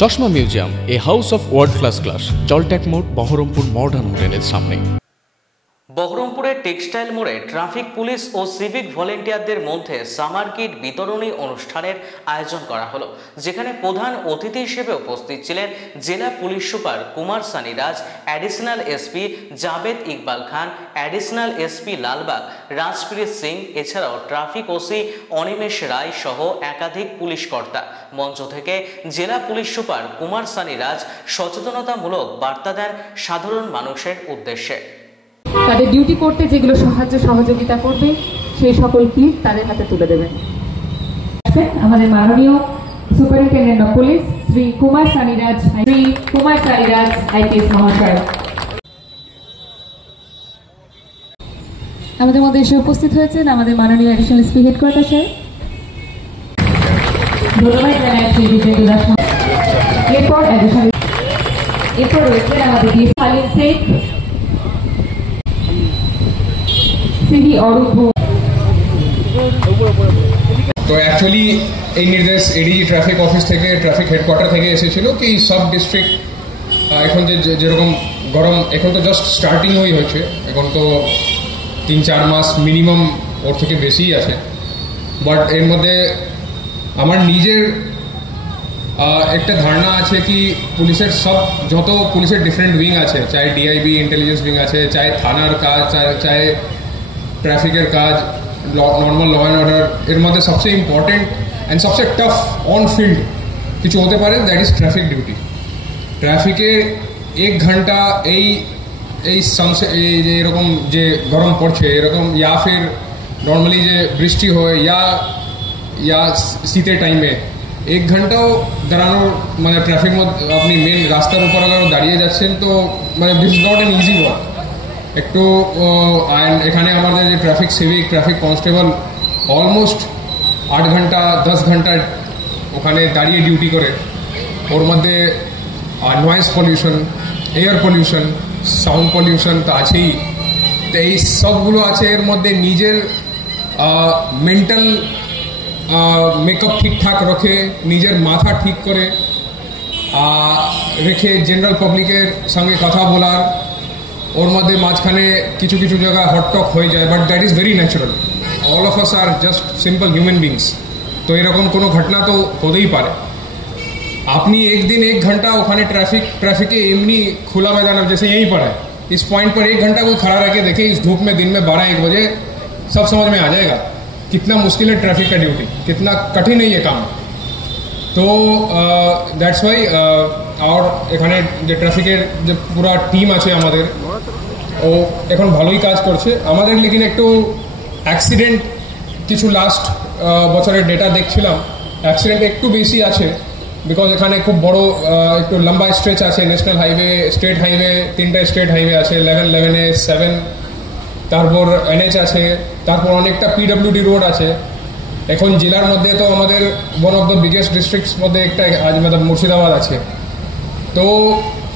চশমা museum, a house of world class, জলট্যাক মোড়, বহরমপুর মডার্ন হোটেলের সামনে। বহরমপুরের টেক্সটাইল মোড়ে ট্রাফিক পুলিশ ও সিভিক ভলেন্টিয়ারদের মধ্যে সামার কিট বিতরণী অনুষ্ঠানের আয়োজন করা হলো, যেখানে প্রধান অতিথি হিসেবে উপস্থিত ছিলেন জেলা পুলিশ সুপার কুমার সানি রাজ, অ্যাডিশনাল এসপি জাবেদ ইকবাল খান, অ্যাডিশনাল এসপি লালবাগ রাজপ্রীত সিং, এছাড়াও ট্রাফিক ওসি অনিমেষ রায় সহ একাধিক পুলিশ কর্তা। মঞ্চ থেকে জেলা পুলিশ সুপার কুমার সানি রাজ সচেতনতামূলক বার্তা দেন সাধারণ মানুষের উদ্দেশ্যে। তাদের ডিউটি করতে যেগুলো সাহায্য সহযোগিতা করবে সেই সকল কিট তাদের হাতে তুলে দেবেন। আমাদের মাননীয় superintendent of police Shri Kumar Sunny Raj IPS মহাশয় আমাদের মধ্যে এসে উপস্থিত হয়েছেন। আমাদের মাননীয় অ্যাডিশনাল এসপি হেডকোয়ার্টার সাহেব, ধন্যবাদ জানাচ্ছি বিজেপি দাস। এরপর রয়েছেন আমাদের সালিম শেখ, তো অ্যাকচুয়ালি এই নির্দেশ এডিজি ট্রাফিক অফিস থেকে, ট্রাফিক হেডকোয়ার্টার থেকে এসেছিল কি সব ডিস্ট্রিক্ট এখন যেরকম গরম, এখন তো জাস্ট স্টার্টিং হয়েছে, এখন তো 3-4 মাস মিনিমাম, ওর থেকে বেশিই আছে। বাট এর মধ্যে আমার নিজের একটা ধারণা আছে কি পুলিশের যত পুলিশের ডিফারেন্ট উইং আছে, চাहे ডিআইবি ইন্টেলিজেন্স উইং আছে, চাहे থানার কাজ, চাहे ট্রাফিকের কাজ, নর্মাল ল অ্যান্ড অর্ডার, এর মধ্যে সবচেয়ে ইম্পর্টেন্ট অ্যান্ড সবচেয়ে টাফ অন ফিল্ড কিছু হতে পারে, দ্যাট ইজ ট্রাফিক ডিউটি। ট্রাফিকে 1 ঘন্টা এই যে এরকম যে গরম পড়ছে এরকম, ইয়া ফির নর্মালি যে বৃষ্টি হয় ইয়া শীতের টাইমে 1 ঘন্টাও দাঁড়ানোর, মানে ট্রাফিক মধ্যে আপনি মেন রাস্তার উপর আগে দাঁড়িয়ে যাচ্ছেন, তো মানে this is not an easy work. একটু এখানে আমাদের যে traffic civic, traffic constable almost 8 ঘন্টা 10 ঘন্টা ওখানে দাঁড়িয়ে ডিউটি করে। ওর মধ্যে noise pollution, air pollution, sound pollution তো আছেই। তো এই সবগুলো আছে। এর মধ্যে নিজের মেন্টাল মেকআপ ঠিকঠাক রাখে, নিজের মাথা ঠিক করে রেখে জেনারেল পাবলিকের সঙ্গে কথা বলার, ওর মধ্যে মাঝখানে কিছু কিছু জায়গায় হটটক হয়ে যায়, but that is very natural. All of us are just simple human beings, তো এরকম কোনো ঘটনা তো হতেই পারে। আপনি একদিন 1 घंटा ওখানে ट्रैफिक एमनी खुला मैदान जैसे यहीं पर है, इस पॉइंट पर 1 घंटा कोई खड़ा रह के देखे इस धूप में, दिन में 12-1 बजे, सब समझ में आ जाएगा कितना मुश्किल है ट्रैफिक का ड्यूटी, कितना कठिन है ये काम। तो দ্যাটস ওয়াই আর এখানে যে ট্রাফিকের যে পুরো টিম আছে আমাদের, ও এখন ভালোই কাজ করছে আমাদের। লেকিন একটু অ্যাক্সিডেন্ট কিছু লাস্ট বছরের ডেটা দেখছিলাম, অ্যাক্সিডেন্ট একটু বেশি আছে, বিকজ এখানে খুব বড় একটু লম্বা স্ট্রেচ আছে, ন্যাশনাল হাইওয়ে, স্টেট হাইওয়ে, 3টা স্টেট হাইওয়ে আছে, 11, 7, তারপর NH আছে, তারপর অনেকটা PWD রোড আছে। এখন জেলার মধ্যে তো আমাদের one of the biggest districts মধ্যে একটা মানে মুর্শিদাবাদ আছে। তো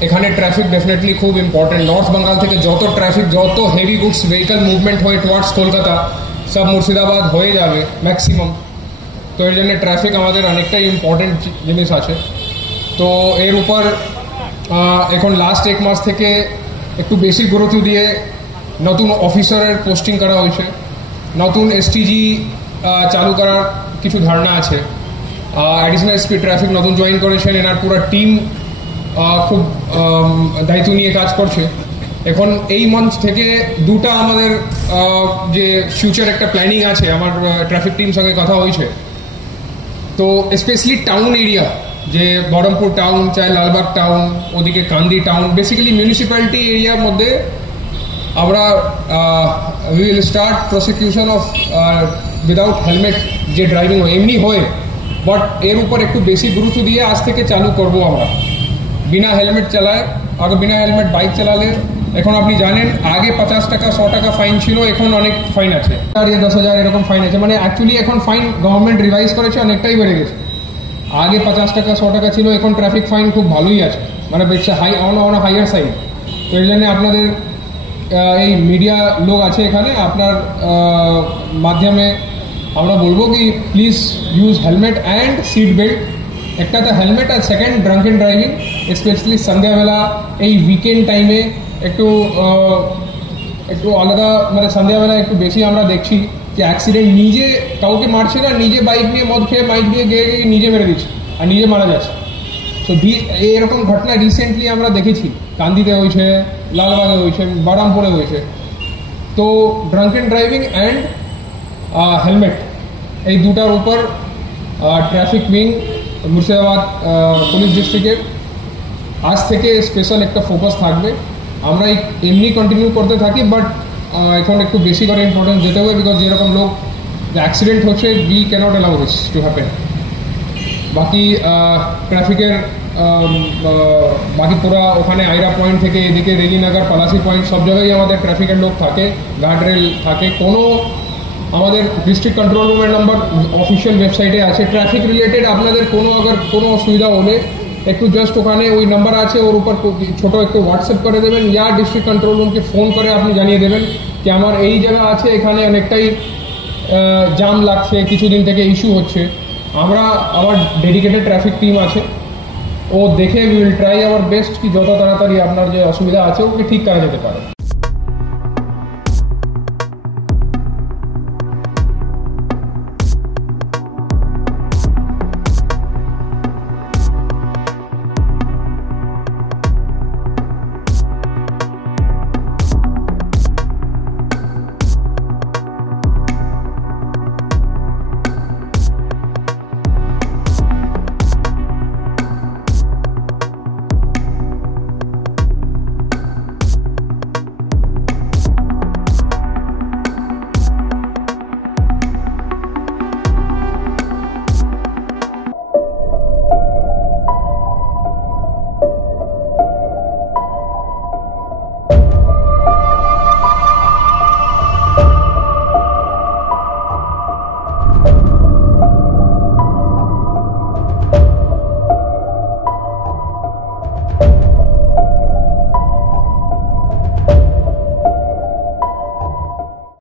এখানে ট্রাফিক ডেফিনেটলি খুব ইম্পর্টেন্ট। নর্থ বেঙ্গল থেকে যত ট্রাফিক, যত হেভি গুডস ভেহিকল মুভমেন্ট হয় টুয়ার্ডস কলকাতা, সব মুর্শিদাবাদ হয়ে যাবে ম্যাক্সিমাম। তো এর জন্য ট্রাফিক আমাদের অনেকটাই ইম্পর্টেন্ট জিনিস আছে। তো এর উপর এখন লাস্ট 1 মাস থেকে একটু বেশি গুরুত্ব দিয়ে নতুন অফিসারের পোস্টিং করা হয়েছে, নতুন STG চালু করার কিছু ধারণা আছে। অ্যাডিশনাল এসপি ট্রাফিক নতুন জয়েন করেছেন, এনার পুরো টিম খুব দায়িত্ব নিয়ে কাজ করছে। এখন এই মান্থ থেকে 2টা আমাদের যে ফিউচার একটা প্ল্যানিং আছে, আমার ট্রাফিক টিম সঙ্গে কথা হয়েছে। তো স্পেশালি টাউন এরিয়া, যে বহরমপুর টাউন, চাहे লালবাগ টাউন, ওদিকে কান্দি টাউন, বেসিক্যালি মিউনিসিপ্যালিটি এরিয়ার মধ্যে আমরা we will start prosecution of without helmet যে ড্রাইভিং এমনি হয়, বাট এর উপর একটু বেশি গুরুত্ব দিয়ে আজ থেকে চালু করব আমরা। বিনা হেলমেট চালায়, আগে বিনা হেলমেট বাইক চালালে, এখন আপনি জানেন আগে 50 টাকা 100 টাকা ফাইন ছিল, এখন অনেক ফাইন আছে, 10,000 এরকম ফাইন আছে। মানে অ্যাকচুয়ালি এখন ফাইন গভর্নমেন্ট রিভাইজ করেছে, অনেকটাই বেড়ে গেছে। আগে 50 টাকা 100 টাকা ছিল, এখন ট্রাফিক ফাইন খুব ভালোই আছে, মানে বেশি অন হাইয়ার সাইড। তো এর জন্য আপনাদের এই মিডিয়া লোক আছে এখানে, আপনার মাধ্যমে আমরা বলবো কি please use helmet and seat belt একটা তো হেলমেট, আর second drunk and driving, specially সন্ধ্যাবেলা এই উইকেন্ড টাইমে একটু একটু আলাদা, মানে সন্ধ্যাবেলা একটু বেশি আমরা দেখছি যে অ্যাক্সিডেন্ট, নিজে কাউকে মারছে না, নিজে বাইক নিয়ে মদ খেয়ে বাইক দিয়ে গিয়ে নিজে মেরে দিচ্ছে আর নিজে মারা যাচ্ছে। তো এরকম ঘটনা রিসেন্টলি আমরা দেখেছি, কান্দিতে হয়েছে, লালবাগে হয়েছে, বারামপুরে হয়েছে। তো drank and driving and helmet এই দুটার উপর ট্রাফিক উইং মুর্শিদাবাদ পুলিশ ডিস্ট্রিক্টের আজ থেকে স্পেশাল একটা ফোকাস থাকবে। আমরা এমনি কন্টিনিউ করতে থাকি, বাট এখন একটু বেশি করে ইম্পর্টেন্স দিতে হবে, বিকজ যেরকম লোক অ্যাক্সিডেন্ট হচ্ছে, we cannot allow this to happen. বাকি ট্রাফিকের বাকি পুরা ওখানে আইরা পয়েন্ট থেকে এদিকে রেলিনগর, পলাশি পয়েন্ট সব জায়গায় আমাদের ট্রাফিকের লোক থাকে, গার্ডরেল থাকে। কোনো আমাদের ডিস্ট্রিক্ট কন্ট্রোল রুমের নাম্বার অফিসিয়াল ওয়েবসাইটে আছে। ট্রাফিক রিলেটেড আপনাদের কোনো অসুবিধা হলে একটু জাস্ট ওখানে ওই নাম্বার আছে, ওর উপর ছোটো একটু হোয়াটসঅ্যাপ করে দেবেন, ইয়া ডিস্ট্রিক্ট কন্ট্রোল রুমকে ফোন করে আপনি জানিয়ে দেবেন কি আমার এই জায়গা আছে, এখানে অনেকটাই জাম লাগছে, কিছুদিন থেকে ইস্যু হচ্ছে। আমার ডেডিকেটেড ট্রাফিক টিম আছে, ও দেখে উইল ট্রাই আওয়ার বেস্ট কি যত তাড়াতাড়ি আপনার যে অসুবিধা আছে ওকে ঠিক করা যেতে পারে।